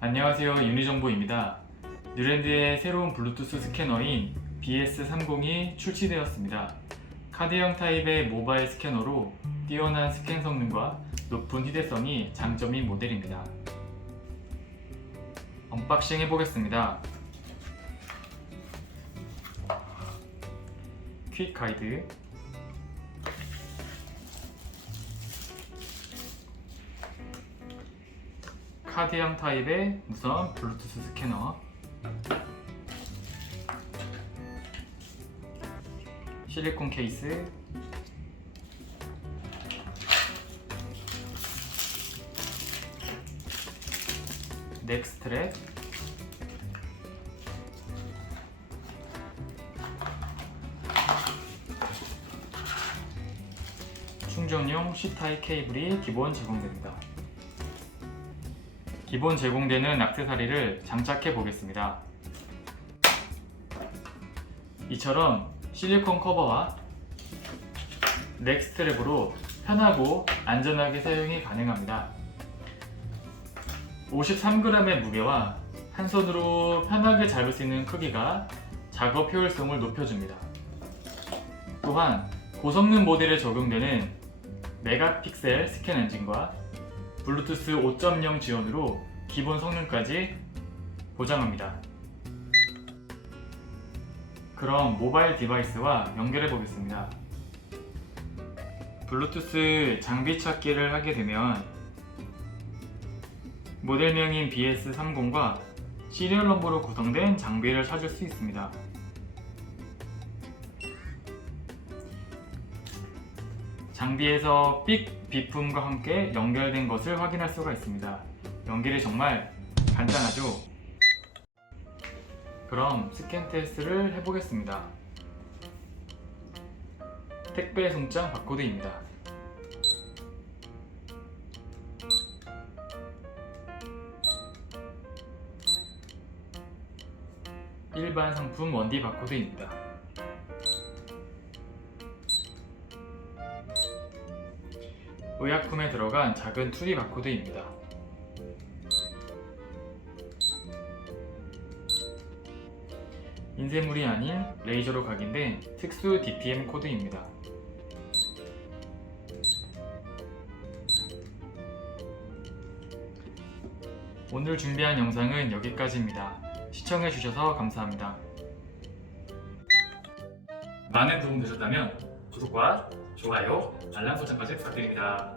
안녕하세요 유니정보입니다. 뉴랜드의 새로운 블루투스 스캐너인 BS30이 출시되었습니다. 카드형 타입의 모바일 스캐너로 뛰어난 스캔 성능과 높은 휴대성이 장점인 모델입니다. 언박싱 해보겠습니다. 퀵 가이드 카드형 타입의 무선 블루투스 스캐너. 실리콘 케이스. 넥스트랩. 충전용 C타입 케이블이 기본 제공됩니다. 기본 제공되는 액세서리를 장착해 보겠습니다. 이처럼 실리콘 커버와 넥스트랩으로 편하고 안전하게 사용이 가능합니다. 53g의 무게와 한 손으로 편하게 잡을 수 있는 크기가 작업 효율성을 높여줍니다. 또한 고성능 모델에 적용되는 메가픽셀 스캔 엔진과 블루투스 5.0 지원으로 기본 성능까지 보장합니다. 그럼 모바일 디바이스와 연결해 보겠습니다. 블루투스 장비 찾기를 하게 되면 모델명인 BS30과 시리얼 넘버로 구성된 장비를 찾을 수 있습니다. 장비에서 삑 비품과 함께 연결된 것을 확인할 수가 있습니다. 연결이 정말 간단하죠? 그럼 스캔 테스트를 해보겠습니다. 택배 송장 바코드입니다. 일반 상품 원디 바코드입니다. 의약품에 들어간 작은 2D 바코드입니다. 인쇄물이 아닌 레이저로 각인된 특수 DPM 코드입니다. 오늘 준비한 영상은 여기까지입니다. 시청해주셔서 감사합니다. 많은 도움 되셨다면 구독과 좋아요, 알람 설정까지 부탁드립니다.